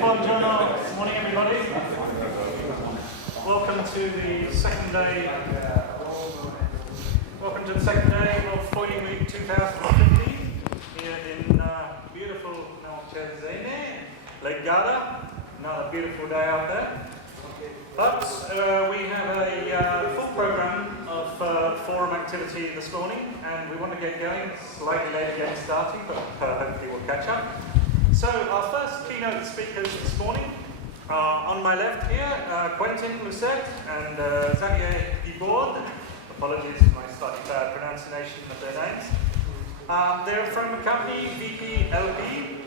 buongiorno. Good morning, everybody. Welcome to the second day. Welcome to the second day of Foiling Week 2015 here in beautiful Lake Garda. Another beautiful day out there. But we have a full program of forum activity this morning, and we want to get going. Slightly later getting starting, but hopefully we'll catch up. So our first keynote speakers this morning are on my left here, Quentin Lucet and Xavier Guibaut. Apologies for my slightly bad pronunciation of their names. They're from the company VPLP,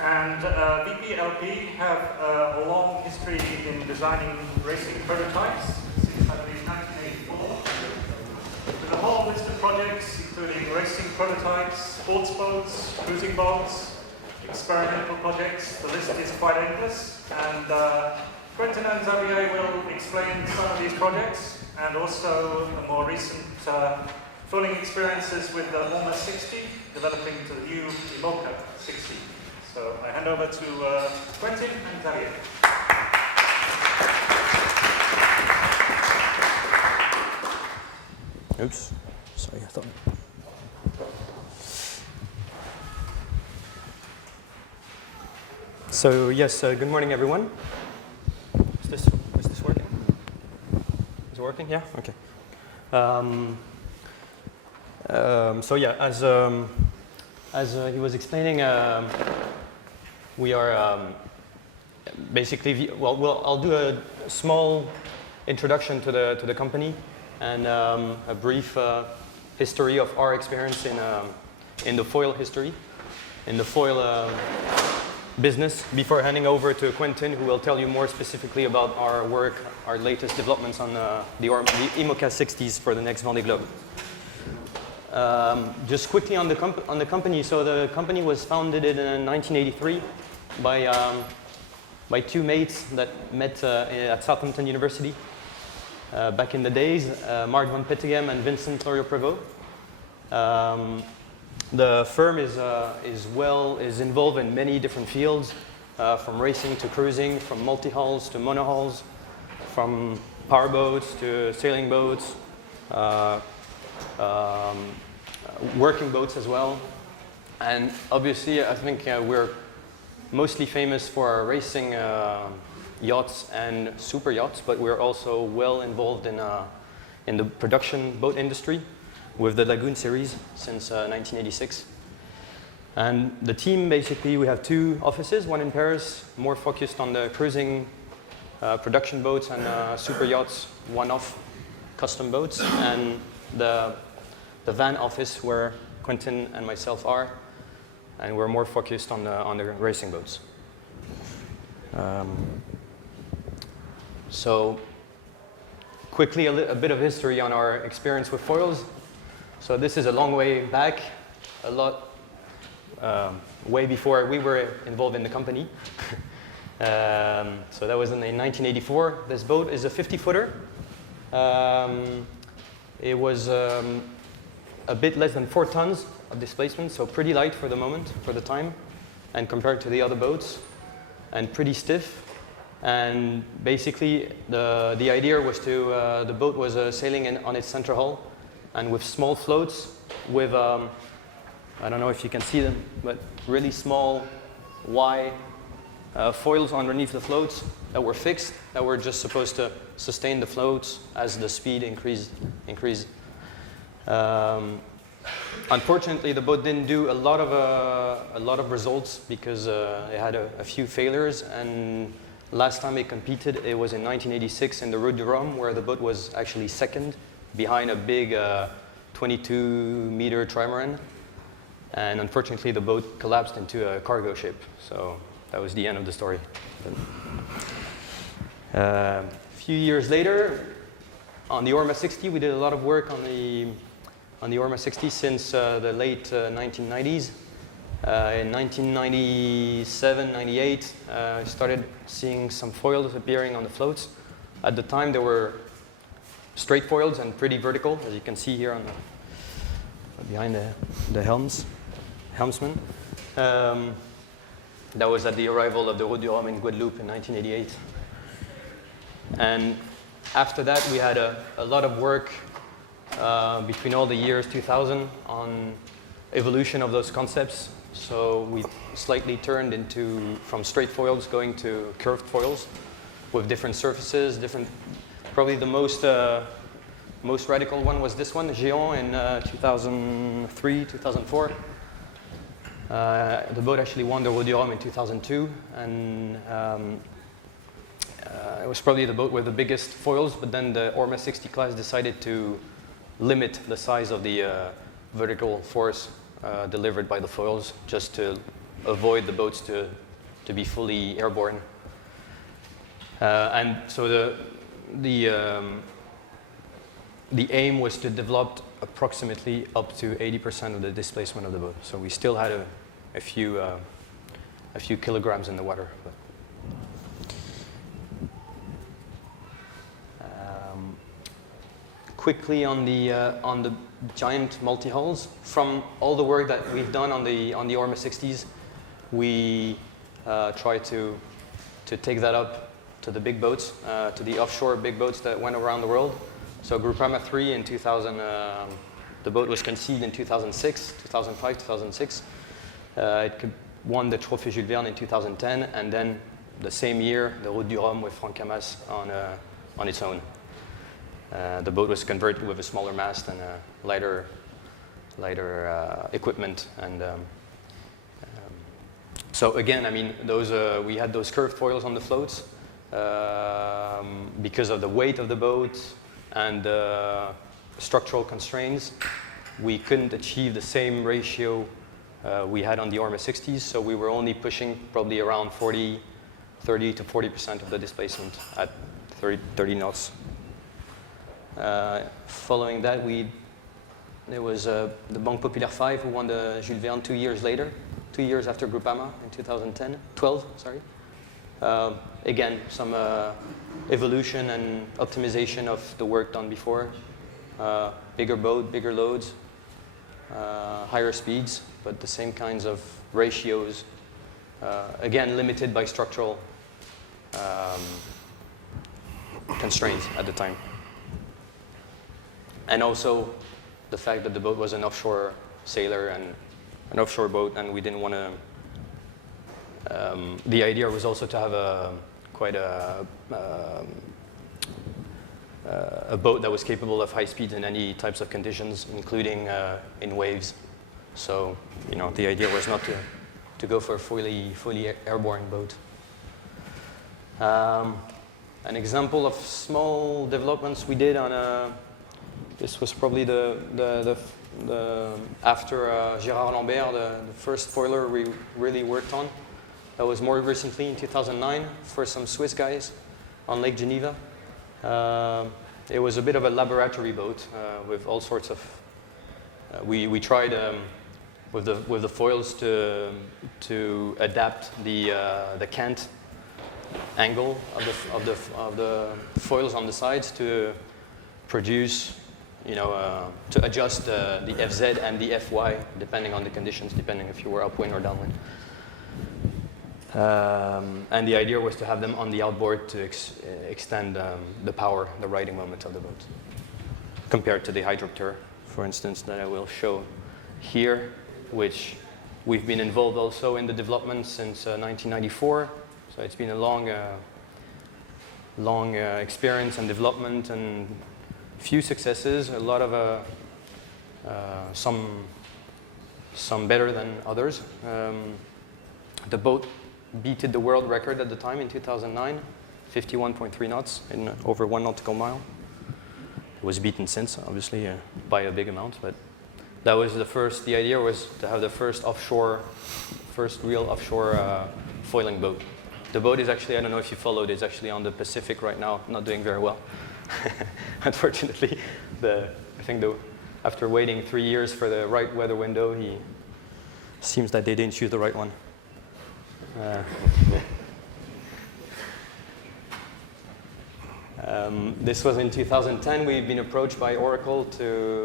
and VPLP have a long history in designing racing prototypes since I believe 1984. With a whole list of projects including racing prototypes, sports boats, cruising boats, experimental projects. The list is quite endless, and Quentin and Xavier will explain some of these projects and also the more recent filming experiences with the Orma 60 developing to the new Imoca 60. So I hand over to Quentin and Xavier. Oops, sorry, I thought. So yes, good morning, everyone. Is this working? Is it working? Yeah. Okay. So yeah, as he was explaining, we are basically I'll do a small introduction to the company and a brief history of our experience in the foil history, in the foil business, before handing over to Quentin, who will tell you more specifically about our work, our latest developments on the Imoca 60s for the next Vendée Globe. Just quickly on the company. So the company was founded in 1983 by two mates that met at Southampton University back in the days, Mark van Pettegem and Vincent Lorio-Prévost. The firm is involved in many different fields, from racing to cruising, from multi-hulls to monohulls, from powerboats to sailing boats, working boats as well. And obviously, I think we're mostly famous for our racing yachts and super yachts, but we're also well involved in the production boat industry with the Lagoon series since 1986. And the team, basically, we have two offices, one in Paris, more focused on the cruising production boats and super yachts, one-off custom boats, and the van office where Quentin and myself are, and we're more focused on the racing boats. So quickly, a bit of history on our experience with foils. So this is a long way back, a lot way before we were involved in the company. So that was in 1984. This boat is a 50-footer. It was a bit less than 4 tons of displacement, so pretty light for the moment, for the time, and compared to the other boats, and pretty stiff. And basically, the idea was the boat was sailing on its center hull, and with small floats with, I don't know if you can see them, but really small Y foils underneath the floats that were fixed, that were just supposed to sustain the floats as the speed increased. Unfortunately, the boat didn't do a lot of results because it had a few failures, and last time it competed, it was in 1986 in the Route du Rhum, where the boat was actually second, behind a big 22-meter trimaran, and unfortunately the boat collapsed into a cargo ship, so that was the end of the story. A few years later, on the Orma 60, we did a lot of work on the Orma 60 since the late 1990s. In 1997, 98, I started seeing some foils appearing on the floats. At the time, there were straight foils and pretty vertical, as you can see here on behind the helmsman. That was at the arrival of the Route du Rhum in Guadeloupe in 1988. And after that, we had a lot of work between all the years 2000 on evolution of those concepts. So we slightly turned from straight foils going to curved foils with different surfaces, probably the most radical one was this one, Géant, in 2003, 2004. The boat actually won the Route du Rhum in 2002, and it was probably the boat with the biggest foils, but then the Orma 60 class decided to limit the size of the vertical force delivered by the foils, just to avoid the boats to be fully airborne. And so the aim was to develop approximately up to 80% of the displacement of the boat. So we still had a few kilograms in the water. Quickly on the giant multi-hulls, from all the work that we've done on the Orma 60s, we try to take that up to the big boats, to the offshore big boats that went around the world. So Groupama 3 in 2000, the boat was conceived in 2006, 2005, 2006. It won the Trophée Jules Verne in 2010, and then the same year, the Route du Rhum with Franck Camas on its own. The boat was converted with a smaller mast and lighter equipment. And so again, I mean, we had those curved foils on the floats because of the weight of the boat and structural constraints. We couldn't achieve the same ratio we had on the Orma 60s, so we were only pushing probably around 30 to 40% of the displacement at 30 knots. Following that, there was the Banque Populaire 5 who won the Jules Verne 2 years later, 2 years after Groupama in 12, sorry. Again, some evolution and optimization of the work done before. Bigger boat, bigger loads, higher speeds, but the same kinds of ratios. Again, limited by structural constraints at the time. And also the fact that the boat was an offshore sailor and an offshore boat, and we didn't want to. The idea was also to have quite a boat that was capable of high speeds in any types of conditions, including in waves. So, you know, the idea was not to go for a fully airborne boat. An example of small developments we did on this was probably the after Gérard Lambert, the first foiler we really worked on. That was more recently in 2009 for some Swiss guys on Lake Geneva. It was a bit of a laboratory boat with all sorts of. We tried with the foils to adapt the cant angle of the foils on the sides to produce, you know, to adjust the FZ and the FY depending on the conditions, depending if you were upwind or downwind. And the idea was to have them on the outboard to extend the power, the riding moment of the boat, compared to the hydropter, for instance, that I will show here, which we've been involved also in the development since 1994. So it's been a long experience and development, and few successes, a lot of some better than others. The boat beat the world record at the time in 2009, 51.3 knots in over 1 nautical mile. It was beaten since, obviously, by a big amount, but that was the idea was to have the first real offshore foiling boat. The boat is actually, I don't know if you followed, it's actually on the Pacific right now, not doing very well. Unfortunately, after waiting 3 years for the right weather window, it seems that they didn't choose the right one. This was in 2010. We've been approached by Oracle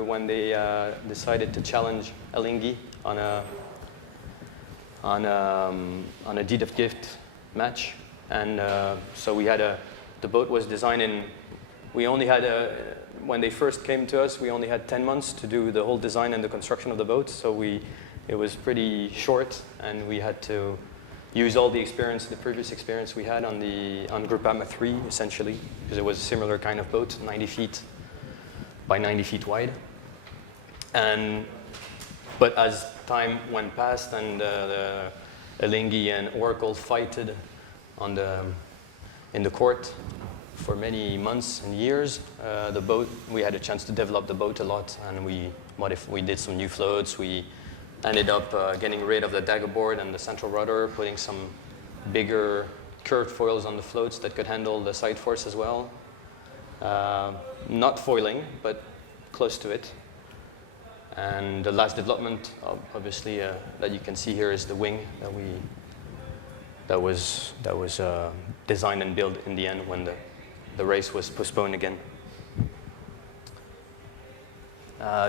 when they decided to challenge Alinghi on on a deed of gift match. And so the boat was designed in, we only had, when they first came to us, we only had 10 months to do the whole design and the construction of the boat. So it was pretty short, and we had to use all the experience, the previous experience we had on Groupama 3, essentially, because it was a similar kind of boat, 90 feet by 90 feet wide. But as time went past and the Alinghi and Oracle fighted in the court for many months and years, the boat, we had a chance to develop the boat a lot, and we did some new floats. We ended up getting rid of the dagger board and the central rudder, putting some bigger curved foils on the floats that could handle the side force as well. Not foiling, but close to it. And the last development, obviously, that you can see here is the wing that was designed and built in the end when the race was postponed again.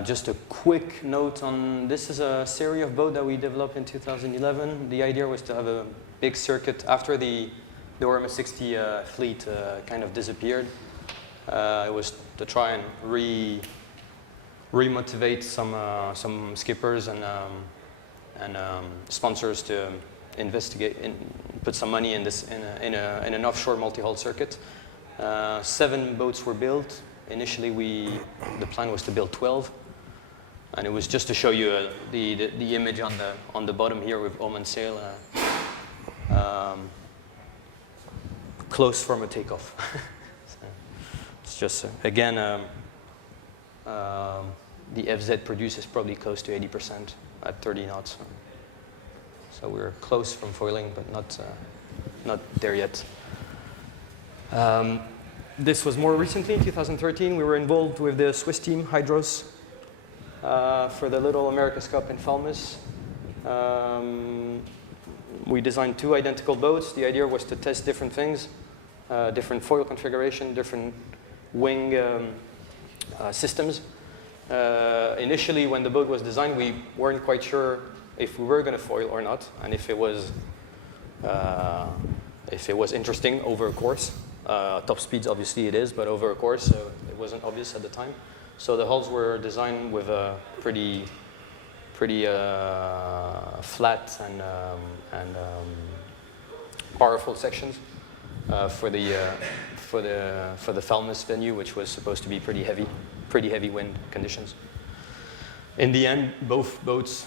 Just a quick note on this is a series of boat that we developed in 2011. The idea was to have a big circuit after the Orma 60 fleet kind of disappeared. It was to try and re-motivate some skippers and sponsors to investigate and put some money in this in an offshore multi-hull circuit. 7 boats were built. Initially, the plan was to build 12, and it was just to show you the image on the bottom here with Oman sail, close from a takeoff. So it's just again the FZ produces probably close to 80% at 30 knots. So we're close from foiling, but not there yet. This was more recently, in 2013. We were involved with the Swiss team, Hydros, for the Little America's Cup in Falmouth. We designed 2 identical boats. The idea was to test different things, different foil configuration, different wing systems. Initially, when the boat was designed, we weren't quite sure if we were going to foil or not, and if it was interesting over a course. Top speeds, obviously it is, but over a course, it wasn't obvious at the time. So the hulls were designed with a pretty flat and powerful sections for the Falmouth venue, which was supposed to be pretty heavy wind conditions. In the end, both boats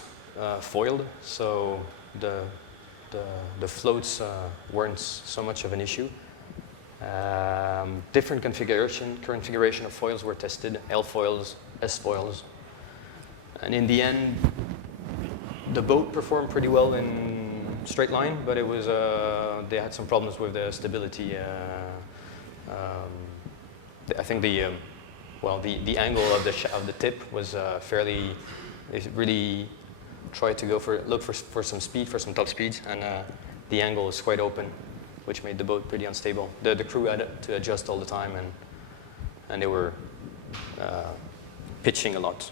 foiled, so the floats weren't so much of an issue. Different configuration of foils were tested, L foils, S foils. And in the end, the boat performed pretty well in straight line, but it was they had some problems with the stability. I think the angle of the tip was fairly. It really tried to look for some speed, for some top speeds, and the angle was quite open, which made the boat pretty unstable. The crew had to adjust all the time, and they were pitching a lot.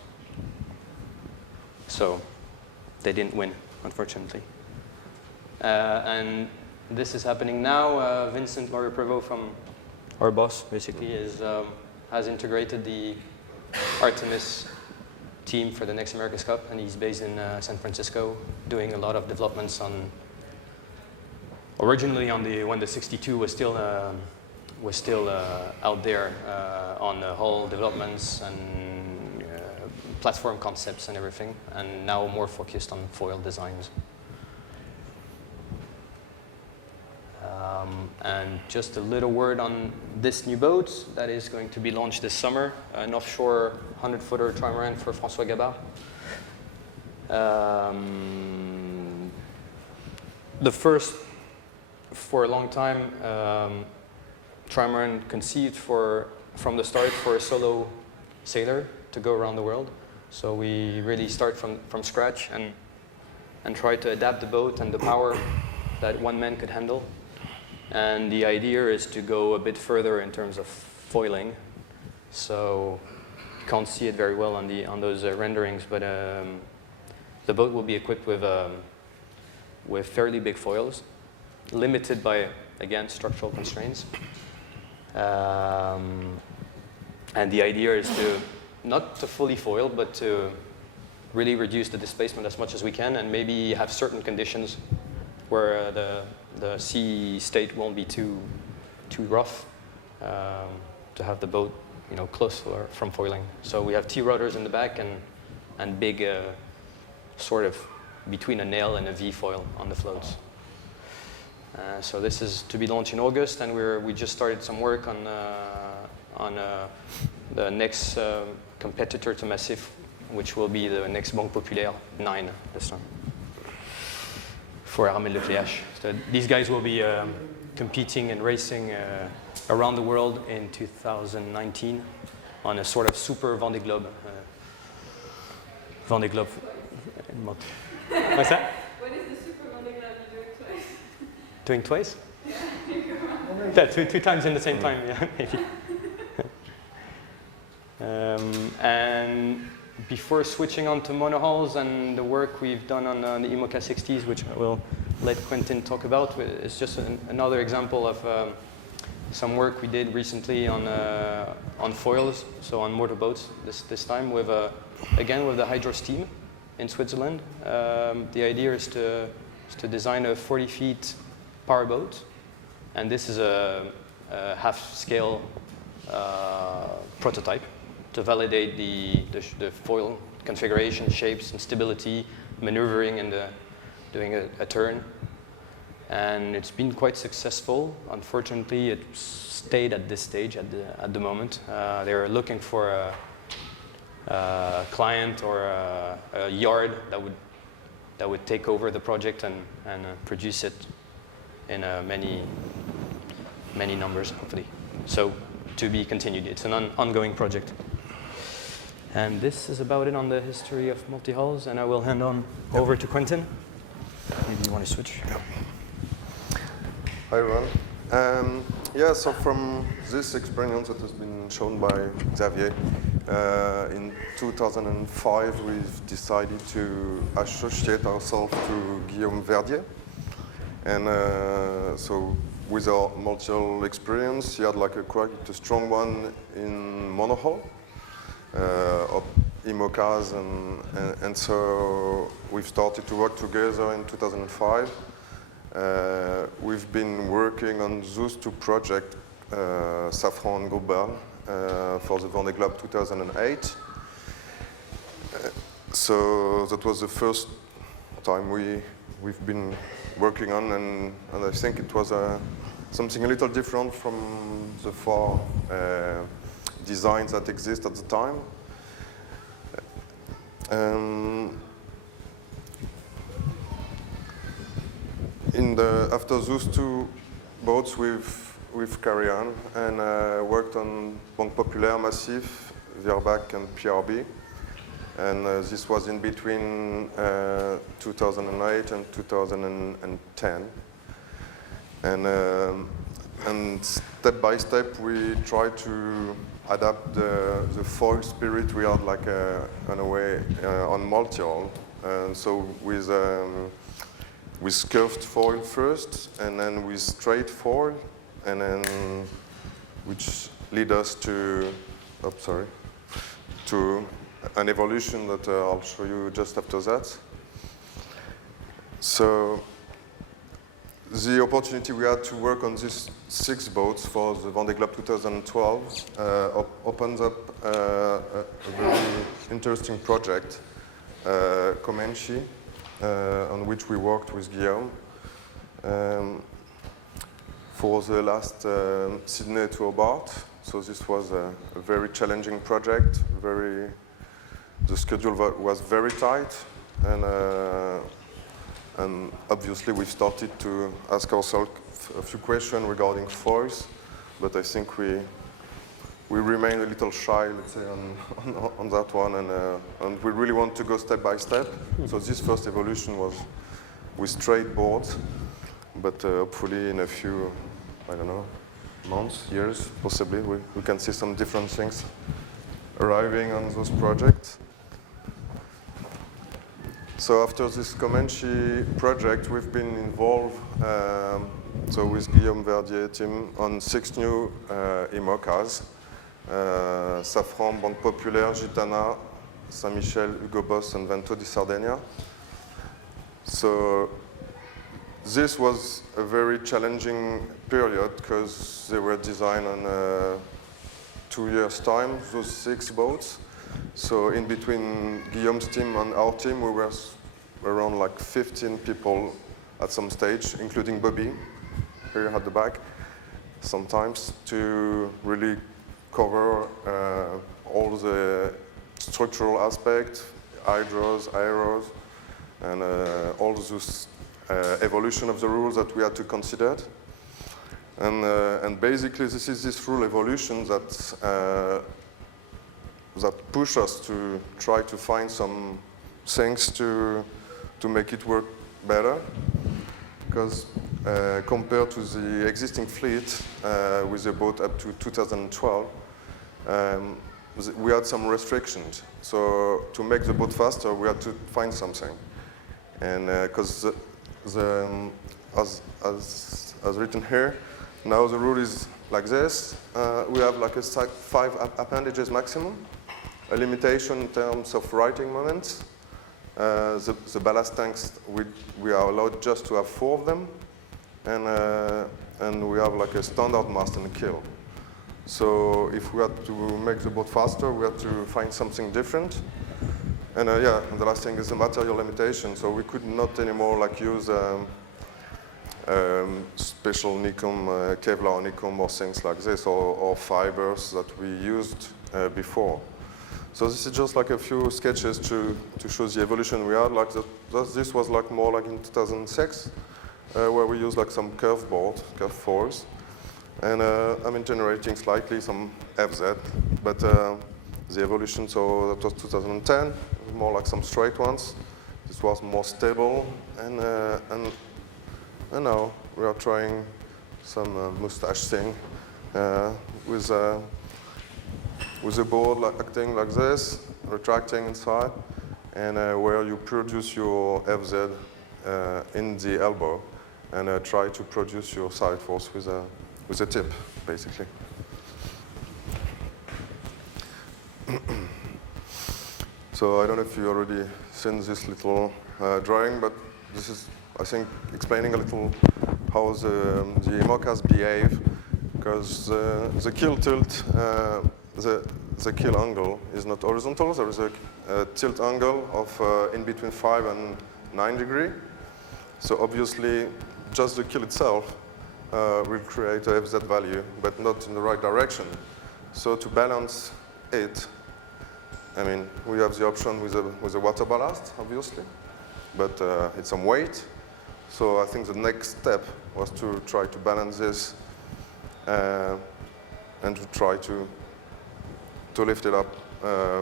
So they didn't win, unfortunately. And this is happening now. Vincent Laurier-Prévost, from our boss, basically, has integrated the Artemis team for the next America's Cup, and he's based in San Francisco, doing a lot of developments on. Originally, when the 62 was still out there on the hull developments and platform concepts and everything, and now more focused on foil designs. And just a little word on this new boat that is going to be launched this summer, an offshore 100-footer trimaran for François Gabard. The first, for a long time, trimaran conceived from the start for a solo sailor to go around the world. So we really start from scratch and try to adapt the boat and the power that one man could handle. And the idea is to go a bit further in terms of foiling. So you can't see it very well on those renderings, but the boat will be equipped with with fairly big foils, limited by, again, structural constraints. And the idea is to, not to fully foil, but to really reduce the displacement as much as we can, and maybe have certain conditions where the sea state won't be too rough, to have the boat, close from foiling. So we have T-rotors in the back and big, sort of between a nail and a V-foil on the floats. So this is to be launched in August, and we just started some work on the next competitor to Massif, which will be the next Banque Populaire 9 this time for Armée de l'EPH. So these guys will be competing and racing around the world in 2019 on a sort of super Vendée Globe. Vendée Globe. What's that? What is the super Vendée Globe? You do it twice. Doing twice? Yeah. Yeah, two times in the same time, yeah, maybe. And before switching on to monohulls and the work we've done on the Imoca 60s, which I will let Quentin talk about, it's just another example of some work we did recently on foils, so on motorboats this time with again with the hydro steam in Switzerland. The idea is to design a 40 feet power boat, and this is a half-scale prototype to validate the foil configuration, shapes, and stability, maneuvering, and doing a turn. And it's been quite successful. Unfortunately, it stayed at this stage at the moment. They're looking for a client or a yard that would take over the project and produce it in many numbers, hopefully. So to be continued. It's an ongoing project. And this is about it on the history of multi-hulls, and I will hand on over to Quentin. Maybe you want to switch? Yeah. Hi, everyone. So from this experience that has been shown by Xavier, in 2005 we've decided to associate ourselves to Guillaume Verdier. And so with our multi-hull experience, he had like quite a strong one in monohull, of Imocas, and so we've started to work together in 2005. We've been working on those two projects, Safran and Gobal, for the Vendée Globe 2008. So that was the first time we've been working on, and I think it was something a little different from the four designs that exist at the time. After those two boats, we've carried on and worked on Banque Populaire, Massif, Virbac, and PRB. And this was in between 2008 and 2010. And step by step, we tried to adapt the foil spirit we had, like in a way, on multi-hull. And so with curved foil first, and then with straight foil, and then which lead us to an evolution that I'll show you just after that. So the opportunity we had to work on these 6 boats for the Vendée Globe 2012 opens up a very interesting project, Comanche, on which we worked with Guillaume for the last Sydney to Hobart. So this was a very challenging project. The schedule was very tight, and obviously we started to ask ourselves a few questions regarding foils, but I think we remain a little shy, let's say, on that one, and we really want to go step by step. So this first evolution was with straight boards, but hopefully in a few, I don't know, months, years, possibly, we can see some different things arriving on those projects. So after this Comanche project, we've been involved so with Guillaume Verdier team on 6 new Imocas. Safran, Banque Populaire, Gitana, Saint-Michel, Hugo Boss, and Vento di Sardegna. So this was a very challenging period because they were designed on 2 years' time, those 6 boats. So in between Guillaume's team and our team, we were around like 15 people at some stage, including Bobby, here at the back, sometimes, to really cover all the structural aspects, hydros, aeros, and all those evolution of the rules that we had to consider. And basically, this is this rule evolution that push us to try to find some things to make it work better. Because compared to the existing fleet with the boat up to 2012, we had some restrictions. So to make the boat faster, we had to find something. And because as written here, now the rule is like this. We have like a 5 appendages maximum, a limitation in terms of righting moments. The ballast tanks, we are allowed just to have 4 of them. And we have like a standard mast and a keel. So if we had to make the boat faster, we had to find something different. And yeah, and the last thing is the material limitation. So we could not anymore like use special Nicom, Kevlar Nicom or things like this, or fibers that we used before. So this is just like a few sketches to show the evolution we had. Like this was like more like in 2006, where we used like some curve foils. And I mean, generating slightly some FZ, but the evolution, so that was 2010, more like some straight ones. This was more stable, and now we are trying some mustache thing with a board like acting like this, retracting inside, and where you produce your FZ in the elbow, and try to produce your side force with a tip, basically. So I don't know if you already seen this little drawing, but this is, I think, explaining a little how the Imocas behave, because the keel tilt, the keel angle is not horizontal. There is a tilt angle of in between 5 and 9 degrees. So obviously, just the keel itself will create a FZ value, but not in the right direction. So to balance it, I mean, we have the option with a water ballast, obviously, but it's some weight. So I think the next step was to try to balance this and to try to lift it up,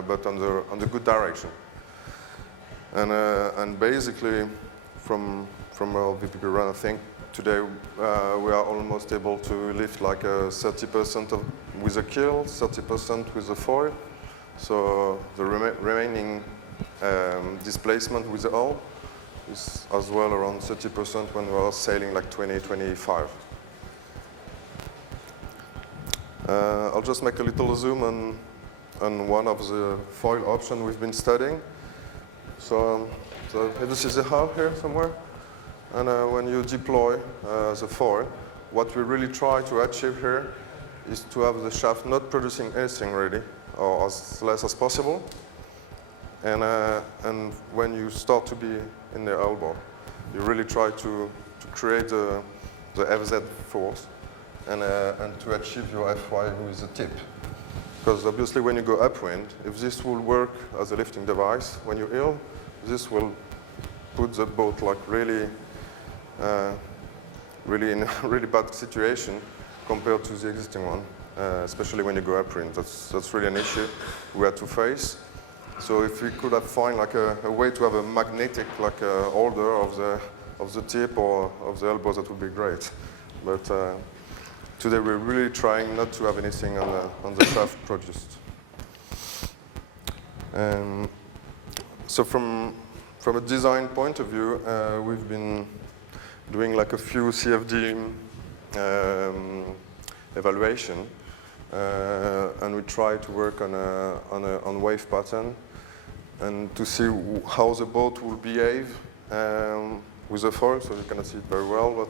but on the good direction. And basically, from our VPP run, I think today we are almost able to lift like 30% with a keel, 30% with a foil. So the remaining displacement with the hull is as well around 30% when we are sailing like 20-25. I'll just make a little zoom on one of the foil options we've been studying. So this is the hull here somewhere. And when you deploy the foil, what we really try to achieve here is to have the shaft not producing anything really, or as less as possible. And when you start to be in the elbow, you really try to create the FZ force and to achieve your FY with the tip. Because obviously when you go upwind, if this will work as a lifting device, when you heel, this will put the boat like really in a really bad situation compared to the existing one, especially when you go upwind. That's really an issue we had to face. So if we could have found like a way to have a magnetic like holder of the tip or of the elbow, that would be great. But today we're really trying not to have anything on the shaft produced. So from from a design point of view, we've been doing like a few CFD evaluation, and we try to work on wave pattern and to see how the boat will behave with the foil. So you cannot see it very well,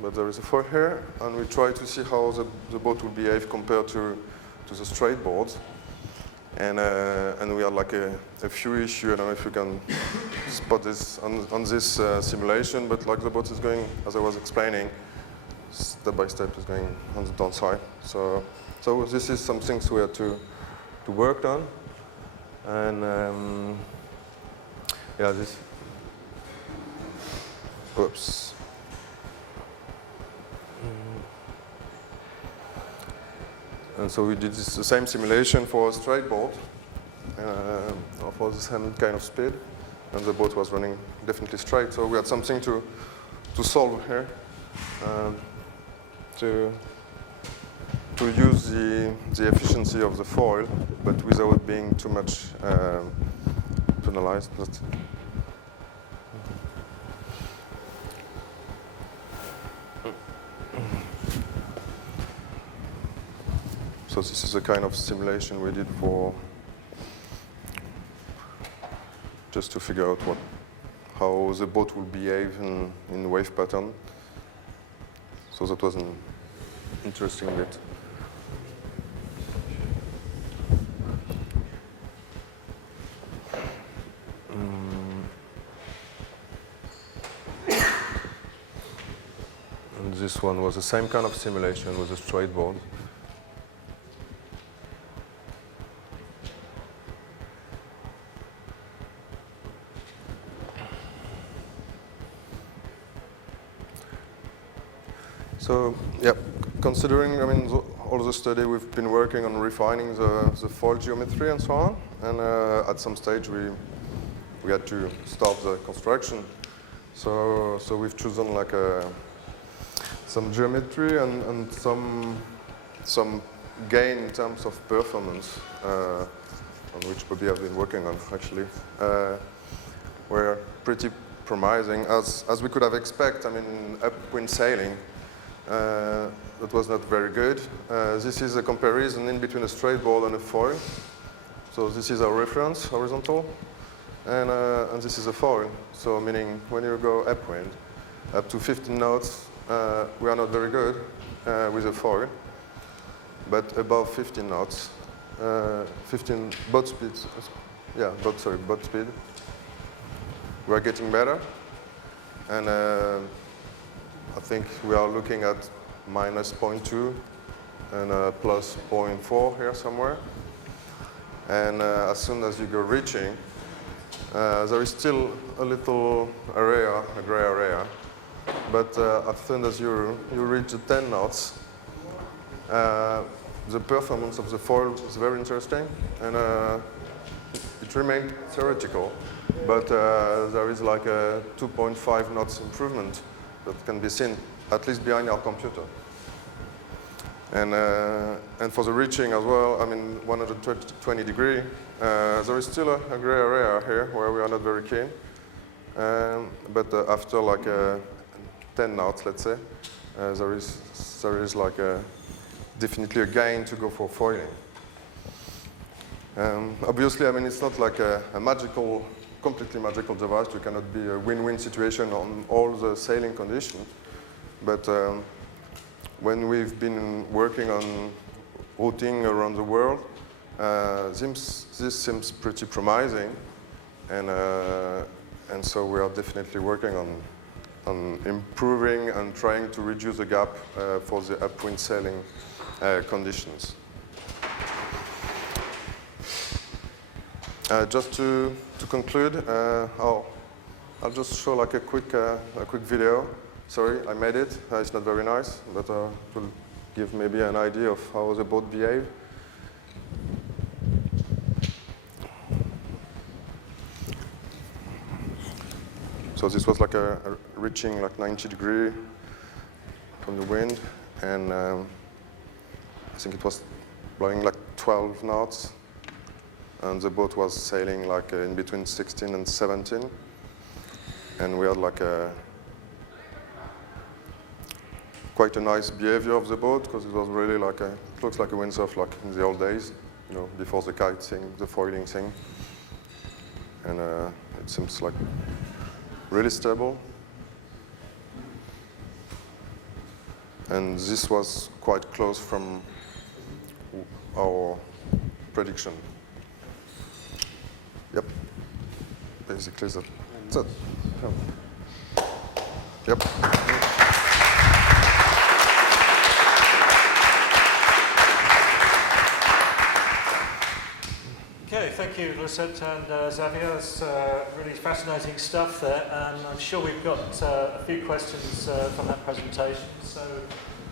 but there is a foil here, and we try to see how the boat will behave compared to the straight boards. And we had like a few issues. I don't know if you can spot this on this simulation, but like the boat is going, as I was explaining, step by step is going on the downside. So this is some things we had to work on. And yeah, this. Oops. And so we did the same simulation for a straight board, for the same kind of speed, and the boat was running definitely straight. So we had something to solve here, to use the efficiency of the foil, but without being too much penalized. So this is the kind of simulation we did for just to figure out how the boat will behave in wave pattern. So that was an interesting bit. And this one was the same kind of simulation with a straight board. So, yeah, considering, all the study we've been working on refining the foil geometry and so on, and at some stage we had to start the construction. So we've chosen like some geometry and some gain in terms of performance, on which Bobby have been working on actually, were pretty promising as we could have expected. Upwind sailing. That was not very good. This is a comparison in between a straight board and a foil. So this is our reference, horizontal, and this is a foil. So meaning when you go upwind, up to 15 knots, we are not very good with a foil. But above 15 knots, 15 boat speed, boat speed, we are getting better. And I think we are looking at minus 0.2 and plus 0.4 here somewhere. And as soon as you go reaching, there is still a little area, a gray area. But as soon as you reach the 10 knots, the performance of the foil is very interesting. And it remained theoretical, but there is like a 2.5 knots improvement that can be seen, at least behind our computer. And for the reaching as well, 120 degree, there is still a gray area here where we are not very keen. But after like 10 knots, let's say, there is like definitely a gain to go for foiling. Obviously, it's not like a completely magical device. You cannot be a win-win situation on all the sailing conditions. But when we've been working on routing around the world, this seems pretty promising. And so we are definitely working on improving and trying to reduce the gap for the upwind sailing conditions. Just to conclude, I'll just show like a quick video. Sorry, I made it. It's not very nice, but it will give maybe an idea of how the boat behaves. So this was like a reaching like 90 degrees from the wind, and I think it was blowing like 12 knots. and the boat was sailing like in between 16 and 17, and we had like quite a nice behavior of the boat because it was really like it looks like a windsurf like in the old days, you know, before the kite thing, the foiling thing, and it seems like really stable. And this was quite close from our prediction. Yep, basically that's it. Yep. Okay, thank you, Lucet and Xavier. It's really fascinating stuff there, and I'm sure we've got a few questions from that presentation, so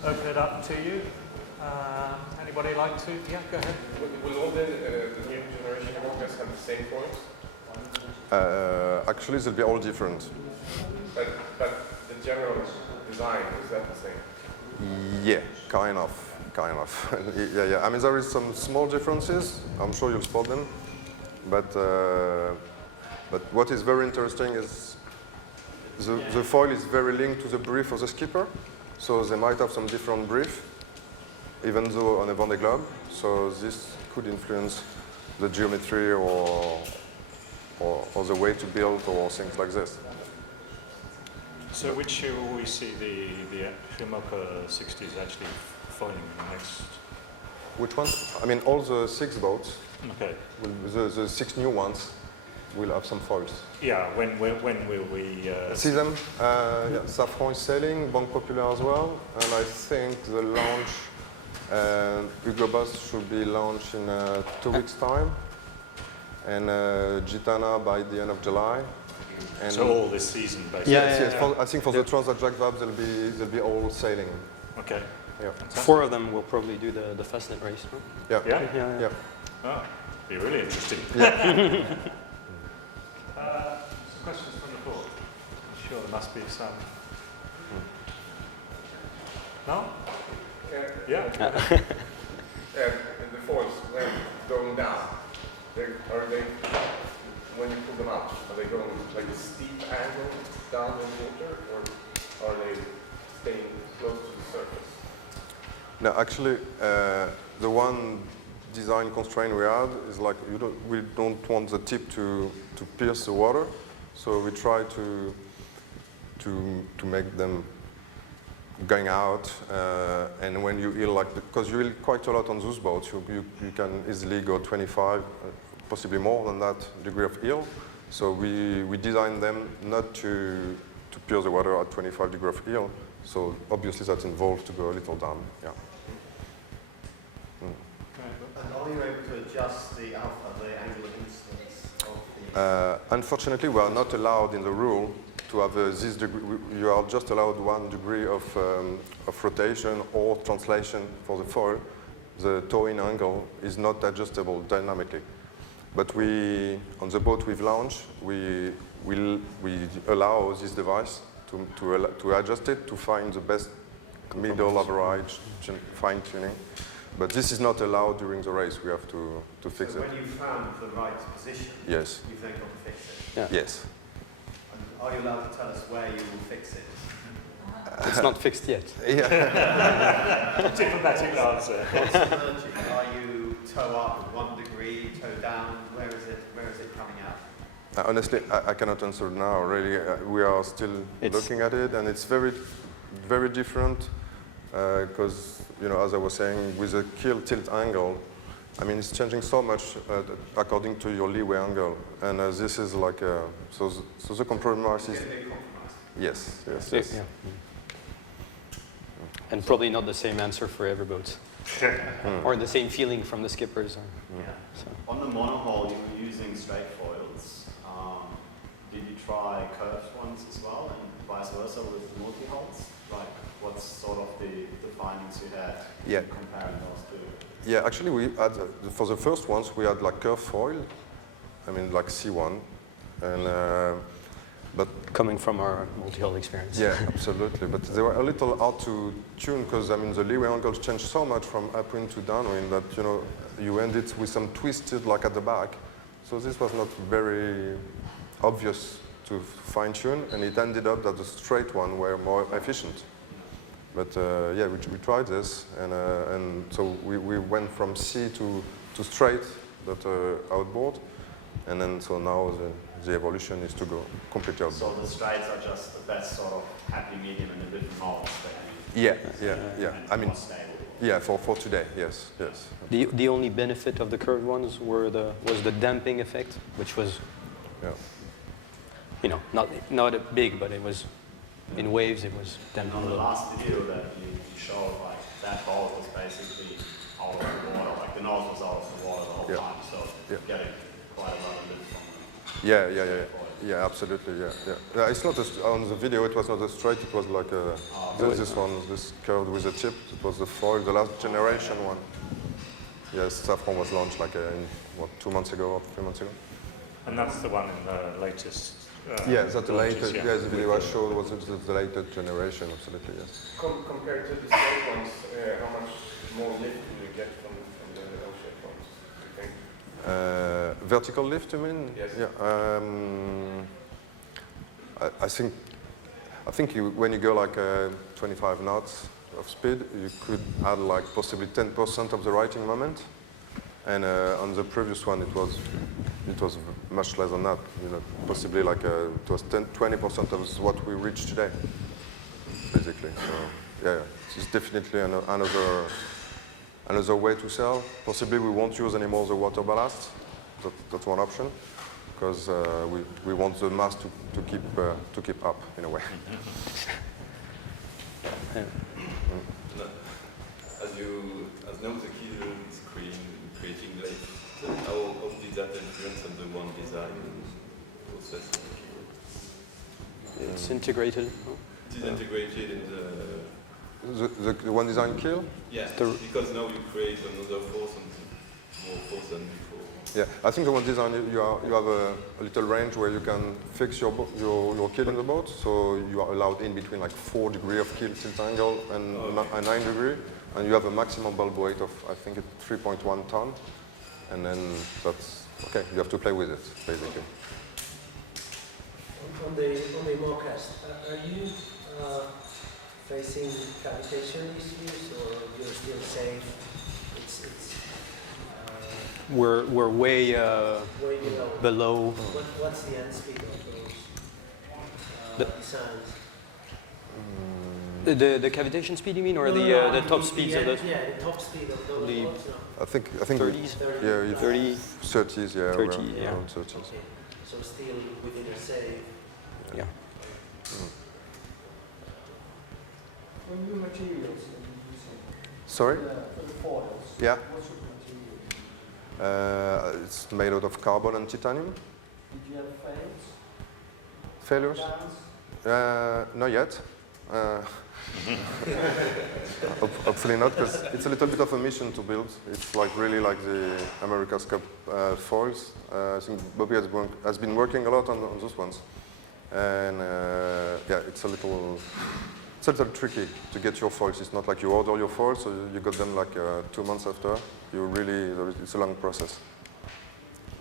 open it up to you. Anybody like to? Yeah, go ahead. Will all the new generation Imocas have the same foils? Actually, they'll be all different. But the general design, is that the same? Yeah, kind of. Yeah. I mean, there is some small differences. I'm sure you'll spot them. But what is very interesting is the foil is very linked to the brief of the skipper. So they might have some different brief, even though on a Vendée Globe. So this could influence the geometry or the way to build or things like this. So which year will we see the Imoca 60s actually foiling next? Which one? I mean, all the 6 boats, Okay. the 6 new ones, will have some foils. Yeah, when will we See them? Yeah, Safran is sailing, Banque Populaire as well, and I think the launch, Hugo Boss should be launched in 2 weeks' time, and Gitana by the end of July. And so all this season, basically? yes. I think for the Transat Jacques Vabre, they'll be all sailing. Okay. Yeah. 4 of them will probably do the Fastnet race. No? Yeah. Yeah? Yeah. Oh, be really interesting. Some questions from the board? I'm sure there must be some. No? Yeah. The foils, when going down, are they, when you pull them out, are they going like a steep angle down the water, or are they staying close to the surface? No, actually, the one design constraint we had is like we don't want the tip to pierce the water, so we try to make them going out, and when you heel, like, because you heel quite a lot on those boats, you can easily go 25, possibly more than that degree of heel. So we designed them not to pierce the water at 25 degree of heel. So obviously that involves to go a little down. Yeah. And are you able to adjust the alpha, the angular incidence of the... Unfortunately, we are not allowed in the rule to have this degree. You are just allowed 1 degree of rotation or translation for the foil. The tow-in angle is not adjustable dynamically. But on the boat we've launched, we allow this device to adjust it to find the best middle average fine-tuning. But this is not allowed during the race. We have to fix it. When you found the right position, Yes. you've then got to fix it. Yeah. Yes. And are you allowed to tell us where you will fix it? It's not fixed yet. Yeah. Diplomatic answer. What's the merging? Are you toe up 1 degree, toe down? Where is it coming out? Honestly, I cannot answer now. Really, we are still looking at it, and it's very, very different. Because, as I was saying, with the keel tilt angle, I mean, it's changing so much according to your leeway angle. And this is like, so the compromise is... Yes. Yeah. And probably not the same answer for every boat. Or the same feeling from the skippers. So. On the monohull, you were using straight foils. Did you try curved ones as well, and vice versa with multihulls? Like, what's sort of the findings you had comparing those two? Yeah, actually, we had for the first ones we had like curved foil, I mean like C1, and But coming from our multi-hull experience. yeah, absolutely. But they were a little hard to tune because I mean the leeway angles changed so much from upwind to downwind that you end it with some twisted like at the back. So this was not very obvious to fine tune, and it ended up that the straight one were more efficient. But yeah, we tried this, and so we went from C to straight, that outboard, and then so now the evolution is to go completely outboard. So the straights are just the best sort of happy medium in the different models that you Yeah. I mean, more stable. yeah, for today, yes. The only benefit of the curved ones was the damping effect, which was, Yeah. not big, but it was in waves. It was And damping. on the last video that you showed, like that bolt was basically out of the water, like the nose was out of the water the whole Yeah. time, so Yeah. getting quite a lot of lift from them. Yeah, absolutely, yeah. It's not on the video. It was not a straight. It was like this one, this curved with a tip. It was the foil, the last generation one. Yes, Saffron was launched like 2 months ago or 3 months ago. And that's the one in the latest. Yeah, that's the launches, latest. Yeah, the video I showed was the latest generation. Absolutely, yes. Compared to the straight ones, how much more lift do you get from the L-shaped ones, do you think? Vertical lift, you mean? Yes. Yeah. I think when you go like 25 knots of speed, you could add like possibly 10% of the righting moment. And on the previous one, it was much less than that. Possibly like it was 20% of what we reach today, basically. So yeah, it's definitely another way to sell. Possibly we won't use anymore the water ballast. That's one option, because we want the mass to keep up in a way. As now the key is creating light, how did that influence on the one design process? It's integrated. It is integrated in The one design kill? yeah, because now you create another force and more force than before. Yeah, I think the one design you have a little range where you can fix your kill in the boat, so you are allowed in between like 4 degrees of kill tilt angle and 9 degrees, and you have a maximum bulb weight of I think it's 3.1 ton, and then that's okay. You have to play with it basically. On the Imoca, are you facing cavitation issues, or you're still safe? It's We're way way below. below. What's the end speed of those designs? The cavitation speed, you mean, or the top speeds of those? Yeah, the top speed of those The boats, no. I think 30s? Yeah, 30. 30s, yeah, 30, around, yeah. around 30s. Okay, so still within a safe. Yeah. For new materials that you're using, Sorry? for the foils, Yeah. what's your material? It's made out of carbon and titanium. Did you have fails? Failures? Downs? Not yet. Hopefully not, because it's a little bit of a mission to build. It's like really like the America's Cup foils. I think Bobby has been working a lot on those ones, and yeah, it's a little tricky to get your foils. It's not like you order your foils, so you got them like 2 months after. It's a long process.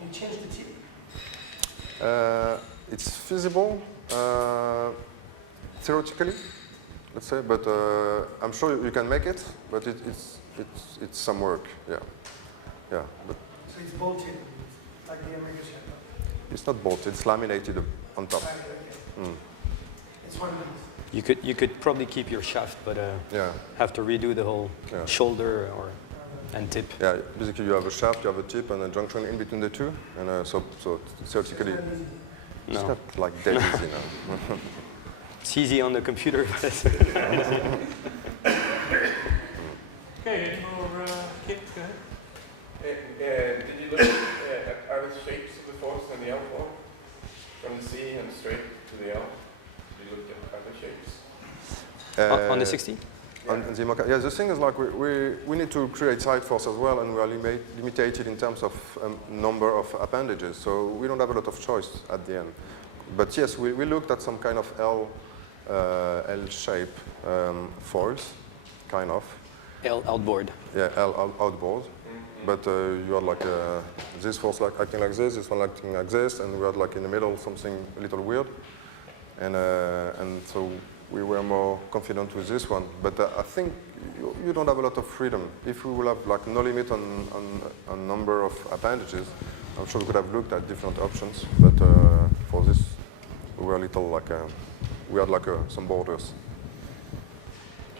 You changed the tip? It's feasible, theoretically, let's say, but I'm sure you can make it, but it's some work, yeah. But So it's bolted, like the American Shepherd. it's not bolted, it's laminated on top. Okay. It's one of these. You could probably keep your shaft, but Yeah, have to redo the whole Yeah. shoulder and tip. yeah. Basically, you have a shaft, you have a tip, and a junction in between the two, and so theoretically, it's No, not like dead easy now. it's easy on the computer. But Okay, any more Kit? Go ahead. Did you look at other shapes of the force than the L form? From the C and straight to the L? Did you look at other shapes? on the 60? On the Imoca. Yeah, the thing is like we need to create side force as well, and we are limited in terms of number of appendages. So we don't have a lot of choice at the end. but yes, we looked at some kind of L-shape foils, kind of. L outboard. Yeah, L outboard. But you had like this was like acting like this one acting like this, and we had like in the middle something a little weird. And so we were more confident with this one. But I think you don't have a lot of freedom. If we will have like no limit on number of appendages, I'm sure we could have looked at different options. But for this, we were a little like we had like some borders.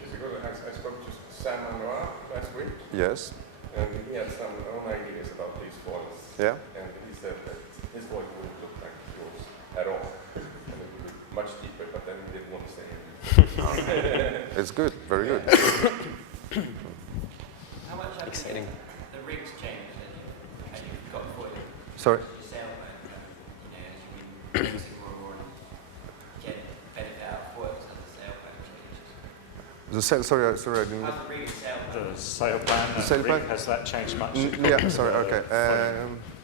I spoke to Sam Manoa last week. Yes. And he had some own ideas about these foils. Yeah. And he said that his foil wouldn't look like yours at all. And it would be much deeper, but then he didn't want to say anything. It's good, very good. How much have Exciting. the rigs changed and you've got foil? Sorry. The sailboat, as you use more and get benefit out of foils as the sailboat changes. Sorry, I didn't. How's the rig and sailboat? The sail plan, The sail plan? has that changed much? Yeah, sorry, okay.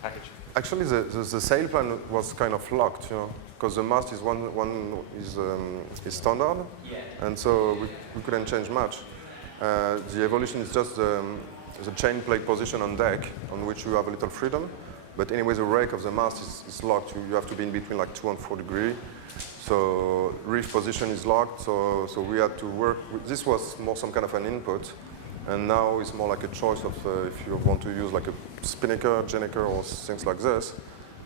Package. Actually, the sail plan was kind of locked, you know, because the mast is one is standard, Yeah. and so we couldn't change much. The evolution is just the chain plate position on deck, on which you have a little freedom. But anyway, the rake of the mast is locked. You have to be in between like 2 and 4 degrees. So reef position is locked. So we had to work. This was more some kind of an input. And now it's more like a choice of if you want to use like a spinnaker, gennaker, or things like this.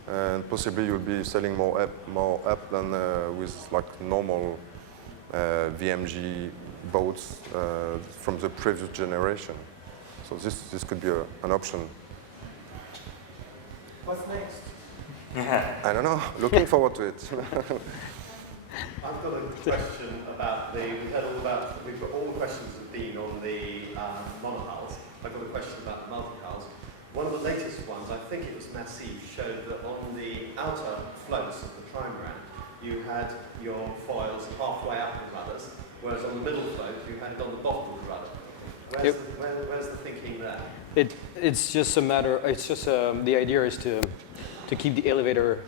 And possibly you'll be selling more up than with like normal VMG boats from the previous generation. So this could be an option. What's next? I don't know. Looking forward to it. I've got a question about we've got all the questions have been on the monohulls. I've got a question about the multihulls. One of the latest ones, I think it was Massif, showed that on the outer floats of the trimaran, you had your foils halfway up the rudders, whereas on the middle float, you had it on the bottom of the rudder. Where's the thinking there? It's just a matter. It's just the idea is to keep the elevator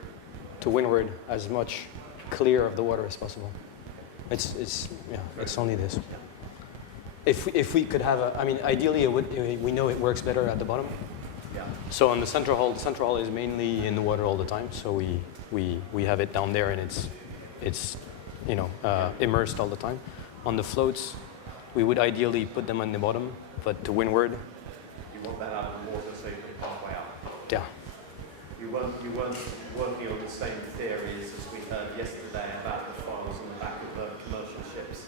to windward as much clear of the water as possible. It's only this. If we could have I mean, ideally we know it works better at the bottom. Yeah. So on the central hull is mainly in the water all the time. So we have it down there and it's immersed all the time. On the floats, we would ideally put them on the bottom, but to windward. You want that out of the water so you put it halfway up. Yeah. You weren't working on the same theories as we heard yesterday about the foils on the back of the commercial ships.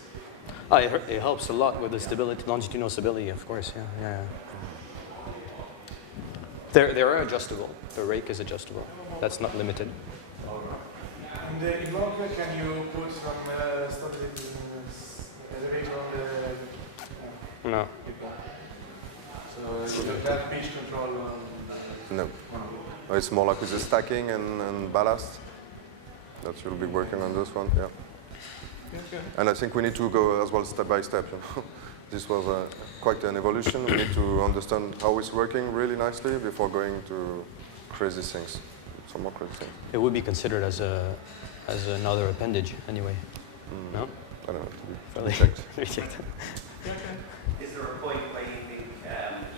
It helps a lot with the stability, longitudinal stability, of course. Yeah. They're adjustable. The rake is adjustable. That's not limited. In the Imoca, can you put some stability elevator on the No. people? So that pitch control on. No. It's more like with the stacking and ballast that you'll be working on this one, yeah. Okay. And I think we need to go as well step by step. You know? This was quite an evolution. We need to understand how it's working really nicely before going to crazy things, some more crazy things. It would be considered as another appendage anyway. No? I don't know. To be Really? checked. Reject. Is there a point where you think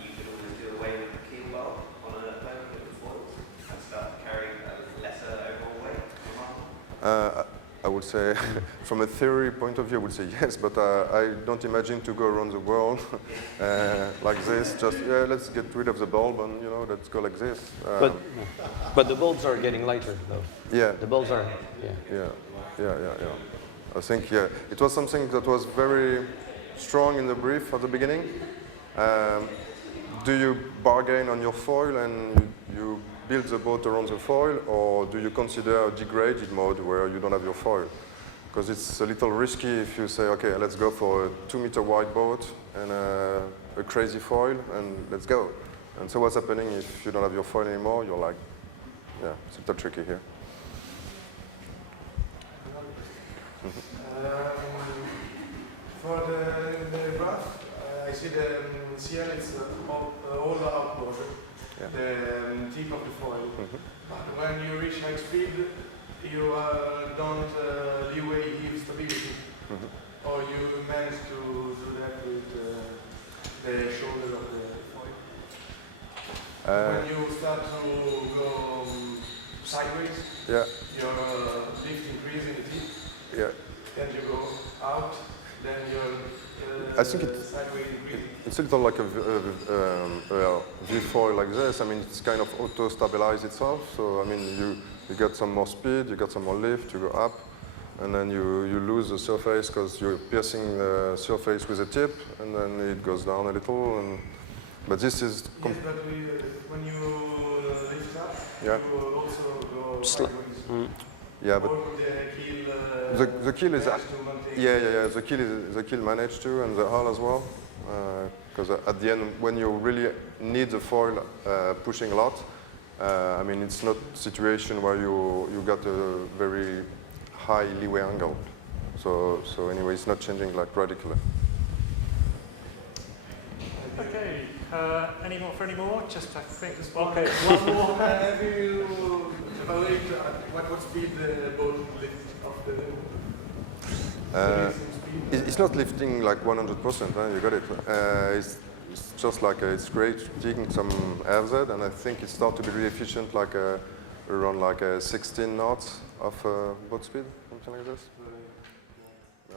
you could always do away with the keel bar on a boat with the foils and start carrying a lesser overall weight? I would say, from a theory point of view, I would say yes, but I don't imagine to go around the world like this. Just let's get rid of the bulb and let's go like this. But the bulbs are getting lighter, though. Yeah. The bulbs are. Yeah. I think it was something that was very strong in the brief at the beginning. Do you bargain on your foil and you build the boat around the foil, or do you consider a degraded mode where you don't have your foil? Because it's a little risky if you say, okay, let's go for a 2-meter wide boat and a crazy foil, and let's go. And so what's happening if you don't have your foil anymore? You're like, it's a little tricky here. For the graph, I see the CL is all outboard, the tip of the foil. But when you reach high speed, you don't leeway give stability, or you manage to do that with the shoulder of the foil. When you start to go sideways, Yeah. your lift increase in the tip, Yeah. then you go out, then your I think sideways increase. it's a little like a V-foil like this. I mean, it's kind of auto-stabilize itself. So, I mean, you get some more speed, you get some more lift, you go up, and then you lose the surface because you're piercing the surface with a tip, and then it goes down a little. But this is... Yes, but when you lift up, Yeah. you will also go sideways. Yeah, but Or the keel is... manage to maintain- Yeah. The keel managed to, and the hull as well. Because at the end, when you really need the foil pushing a lot, I mean, it's not a situation where you got a very high leeway angle. So anyway, it's not changing like radically. Okay, any more? Just I think there's Okay, one more. Have you evaluated at what speed the boat lift of the speed? It's not lifting like 100%, you got it. It's just like it's great taking some RZ, and I think it starts to be really efficient, like around like 16 knots of boat speed, something like this. Yeah.